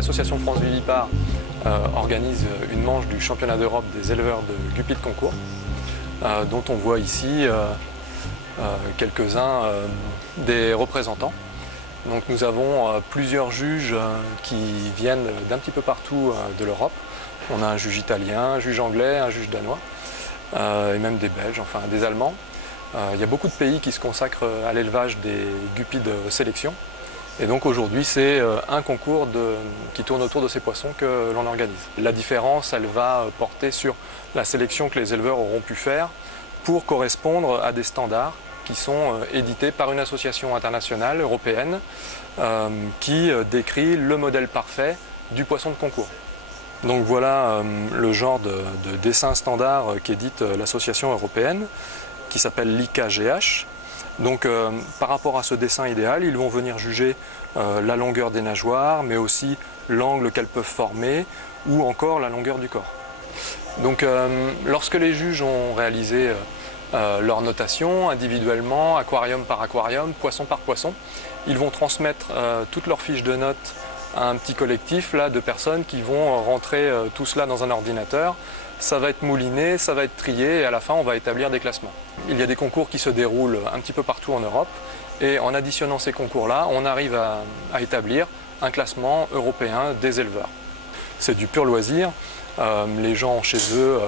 l'association France Vivipare organise une manche du championnat d'Europe des éleveurs de guppies de concours, dont on voit ici quelques-uns des représentants. Donc nous avons plusieurs juges qui viennent d'un petit peu partout de l'Europe. On a un juge italien, un juge anglais, un juge danois, et même des Belges, enfin des Allemands. Il y a beaucoup de pays qui se consacrent à l'élevage des guppies de sélection. Et donc aujourd'hui, c'est un concours qui tourne autour de ces poissons que l'on organise. La différence, elle va porter sur la sélection que les éleveurs auront pu faire pour correspondre à des standards qui sont édités par une association internationale européenne qui décrit le modèle parfait du poisson de concours. Donc voilà le genre de dessin standard qu'édite l'association européenne, qui s'appelle l'IKGH. Donc par rapport à ce dessin idéal, ils vont venir juger la longueur des nageoires, mais aussi l'angle qu'elles peuvent former, ou encore la longueur du corps. Donc lorsque les juges ont réalisé leur notation, individuellement, aquarium par aquarium, poisson par poisson, ils vont transmettre toutes leurs fiches de notes à un petit collectif là, de personnes qui vont rentrer tout cela dans un ordinateur. Ça va être mouliné, ça va être trié et à la fin on va établir des classements. Il y a des concours qui se déroulent un petit peu partout en Europe et en additionnant ces concours-là, on arrive à établir un classement européen des éleveurs. C'est du pur loisir, les gens ont chez eux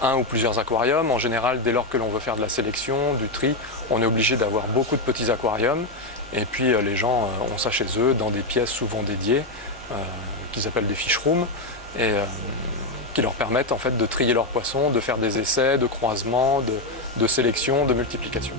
un ou plusieurs aquariums. En général, dès lors que l'on veut faire de la sélection, du tri, on est obligé d'avoir beaucoup de petits aquariums. Et puis les gens ont ça chez eux dans des pièces souvent dédiées, qu'ils appellent des fish rooms, et qui leur permettent en fait de trier leurs poissons, de faire des essais, de croisement, de sélection, de multiplication.